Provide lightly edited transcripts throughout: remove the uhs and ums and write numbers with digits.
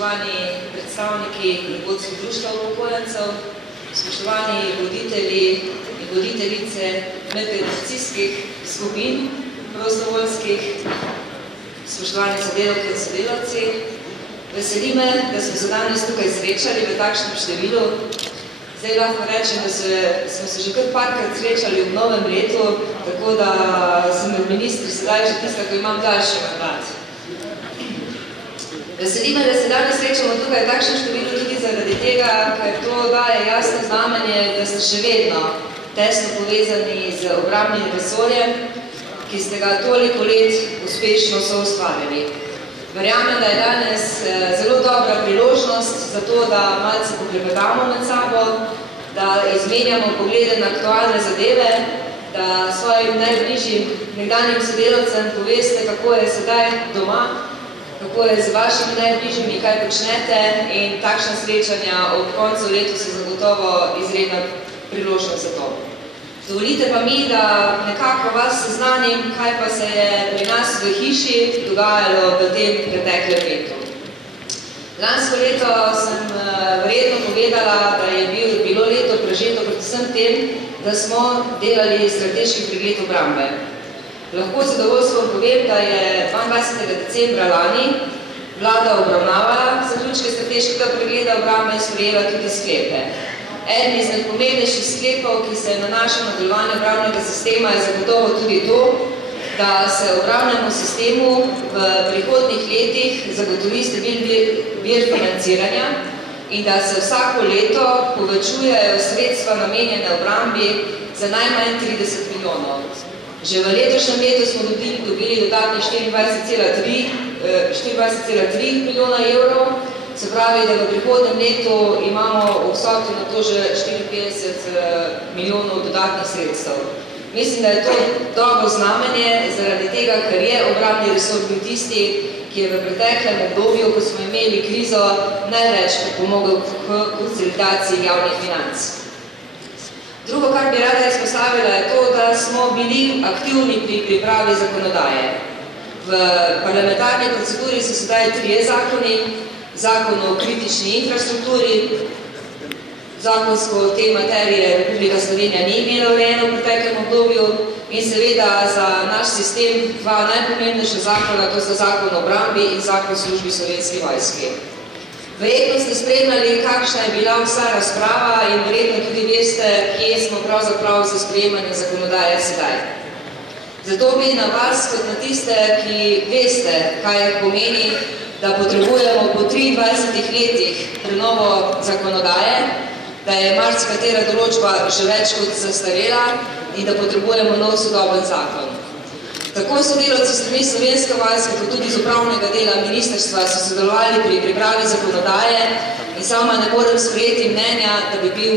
spoštovani predstavniki Ljubotskih društva upokojencev, spoštovani voditelji in voditeljice medgeneracijskih skupin prostovoljskih, spoštovani sodelavke in sodelavci. Veseli me, da smo se danes tukaj srečali v takšnem številu. Zdaj lahko rečem, da smo se že kar parkrat srečali v novem letu, tako da sem med ministri sedaj že tista, ko imam daljši mandat. Veseli me, da se danes srečamo tukaj v takšnem številu tudi zaradi tega, ker to daje jasno znamenje, da ste še vedno tesno povezani z obrambnim resorjem, ki ste ga toliko let uspešno soustvarjali. Verjamem, da je danes zelo dobra priložnost za to, da malce poklepetamo med sabo, da izmenjamo poglede na aktualne zadeve, da svojim najbližjim nekdanjim sodelavcem poveste, kako je sedaj doma, kako je z vašimi najbližjimi, kaj počnete, in takšna srečanja ob koncu letu so zagotovo izredna priložnost za to. Dovolite pa mi, da nekako vas seznanim, kaj pa se je pri nas v hiši dogajalo v tem preteklem letu. Lansko leto sem verjetno povedala, da je bilo leto prežeto predvsem tem, da smo delali strateški pregled obrambe. Lahko zadovoljstvom povem, da je 22. decembra lani vlada obravnavala zaključke strateškega pregleda obrambe in sprejela tudi sklepe. Eden izmed pomembnejših sklepov, ki se nanaša na delovanje obrambnega sistema, je zagotovo tudi to, da se obrambnemu sistemu v prihodnjih letih zagotovi stabilni vir financiranja in da se vsako leto povečujejo sredstva namenjene obrambi za najmanj 30 milijonov. Že v letošnjem letu smo dobili dodatnih 24,3 milijona evrov, se pravi, da v prihodnem letu imamo v vsoti na to že 54 milijonov dodatnih sredstev. Mislim, da je to dobro znamenje, zaradi tega, ker je obrambni resor bil tisti, ki je v preteklem obdobju, ko smo imeli krizo, največ pripomogel k konsolidaciji javnih financ. Drugo, kar bi rada izpostavila, je to, da smo bili aktivni pri pripravi zakonodaje. V parlamentarni proceduri so sedaj 3 zakoni, zakon o kritični infrastrukturi, zakonsko te materije Republika Slovenija ni imela urejeno v preteklem obdobju in seveda za naš sistem 2 najpomembnejša zakona, to so zakon o obrambi in zakon o službi Slovenski vojski. Verjetno ste spremljali, kakšna je bila vsa razprava in verjetno tudi veste, kje smo pravzaprav za sprejemanje zakonodaje sedaj. Zato bi na vas, kot na tiste, ki veste, kaj pomeni, da potrebujemo po 23 letih prenovo zakonodaje, da je marsikatera določba že več kot zastarela in da potrebujemo nov sodoben zakon. Tako sodelavci strani Slovenske vojske, kot tudi z upravnega dela ministrstva so sodelovali pri pripravi zakonodaje in sama ne morem sprejeti mnenja, da bi bil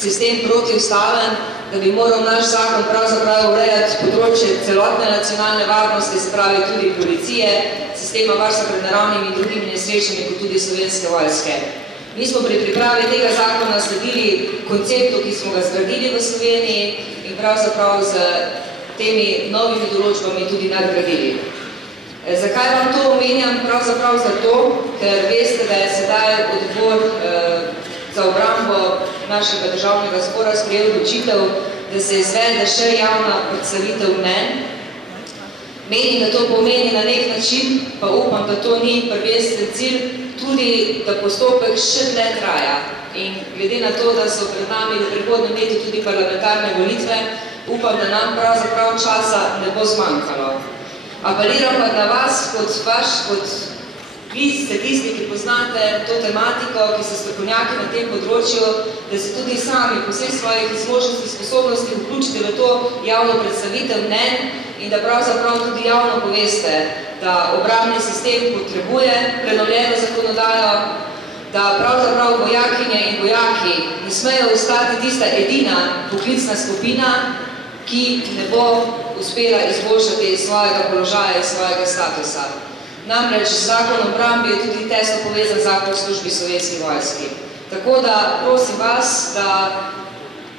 sistem protiustaven, da bi moral naš zakon pravzaprav urejati področje celotne nacionalne varnosti, se pravi tudi policije, sistema varstva pred naravnimi in drugimi nesrečami, kot tudi Slovenske vojske. Mi smo pri pripravi tega zakona sledili konceptu, ki smo ga zgradili v Sloveniji in pravzaprav z temi novimi določbami tudi nadgradili. Zakaj vam to omenjam? Pravzaprav zato, ker veste, da je sedaj odbor za obrambo našega državnega zbora sprejel odločitev, da se izvede še javna predstavitev mnenj. Menim, da to pomeni na nek način, pa upam, da to ni prvenstven cilj, tudi, da postopek še dlje traja. In glede na to, da so pred nami v prihodnjem letu tudi parlamentarne volitve, upam, da nam pravzaprav časa ne bo zmanjkalo. Apeliram pa na vas, kot vi ste tisti, ki poznate to tematiko, ki ste strokovnjaki na tem področju, da se tudi sami po vseh svojih zmožnosti, sposobnosti vključite v to javno predstavitev mnenj in da pravzaprav tudi javno poveste, da obrambni sistem potrebuje prenovljeno zakonodajo, da pravzaprav vojakinje in vojaki ne smejo ostati tista edina poklicna skupina, ki ne bo uspela izboljšati svojega položaja in svojega statusa. Namreč zakon o obrambi je tudi tesno povezan zakon o službi Slovenski vojski. Tako da prosim vas, da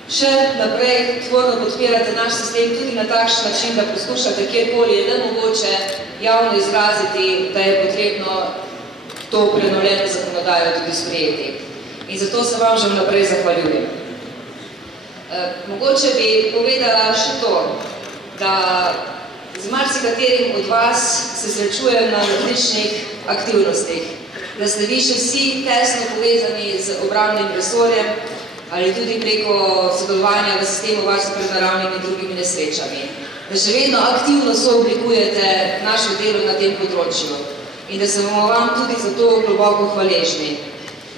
še naprej tvorno podpirate naš sistem tudi na takšen način, da poskušate kjerkoli je nemogoče javno izraziti, da je potrebno to prenovljeno zakonodajo tudi sprejeti. In zato se vam že vnaprej zahvaljujem. Mogoče bi povedala še to, da z marsikaterim od vas se srečujem na različnih aktivnostih, da ste vi še vsi tesno povezani z obrambnim resorjem ali tudi preko sodelovanja v sistemu varstva pred naravnimi in drugimi nesrečami, da še vedno aktivno sooblikujete naše delo na tem področju in da se bomo vam tudi za to globoko hvaležni.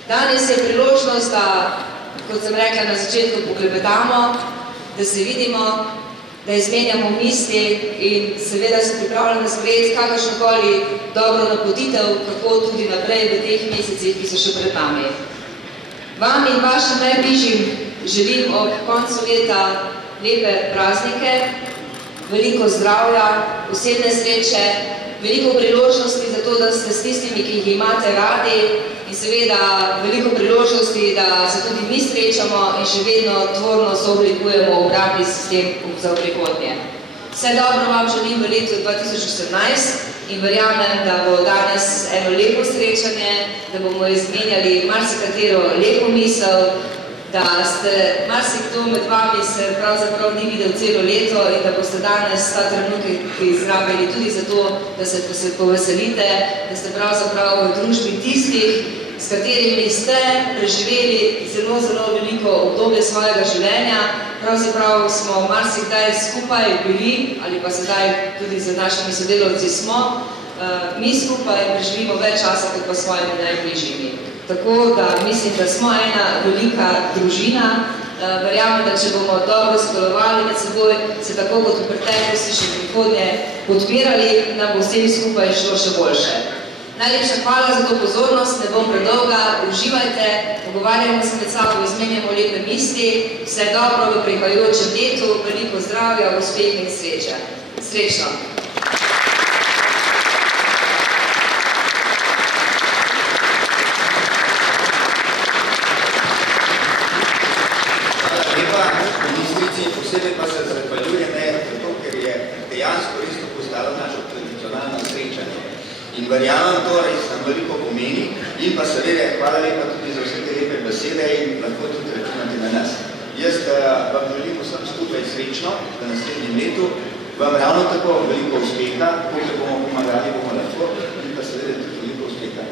Danes je priložnost, da, kot sem rekla na začetku, poklepetamo, da se vidimo, da izmenjamo misli in seveda se pripravljamo sprejeti kakršnokoli dobro napotitev, kako tudi naprej v teh mesecih, ki so še pred nami. Vam in vašim najbližjim želim ob koncu leta lepe praznike, veliko zdravja, osebne sreče, veliko priložnosti za to, da ste s tistimi, ki jih imate radi in seveda veliko priložnosti, da se tudi mi srečamo in še vedno tvorno sooblikujemo obrambni sistem za prihodnje. Vse dobro vam želim v letu 2018 in verjamem, da bo danes eno lepo srečanje, da bomo izmenjali marsikatero lepo misel, da ste marsikdo med vami se pravzaprav ni videl celo leto in da boste danes ta trenutek izrabili tudi zato, da se poveselite, da ste pravzaprav v družbi tistih, s katerimi ste preživeli zelo, zelo veliko obdobje svojega življenja. Pravzaprav smo marsikdaj skupaj bili, ali pa sedaj tudi z našimi sodelavci smo, mi skupaj preživimo več časa kot pa svojimi najbližjimi. Tako da mislim, da smo ena velika družina. Verjamem, da če bomo dobro sodelovali med seboj, se tako kot v preteklosti še prihodnje podpirali, nam bo vsem skupaj šlo še boljše. Najlepša hvala za to pozornost, ne bom predolga, uživajte, pogovarjamo se med sabo, izmenjamo lepe misli, vse dobro v prihajajočem letu, veliko zdravja, uspeh in sreče. Srečno! Posebej pa se zahvaljujem, zato ker je dejansko isto postalo naše tradicionalno srečanje. In verjamem torej, sem veliko pomeni in pa seveda hvala lepa tudi za vse te lepe besede in lahko tudi računate na nas. Jaz vam želim vsem skupaj srečno v naslednjem letu, vam ravno tako veliko uspeha, koliko bomo pomagali, bomo lahko in pa seveda tudi veliko uspeha.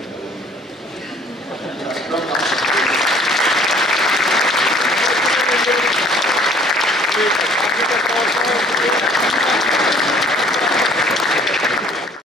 Thank you.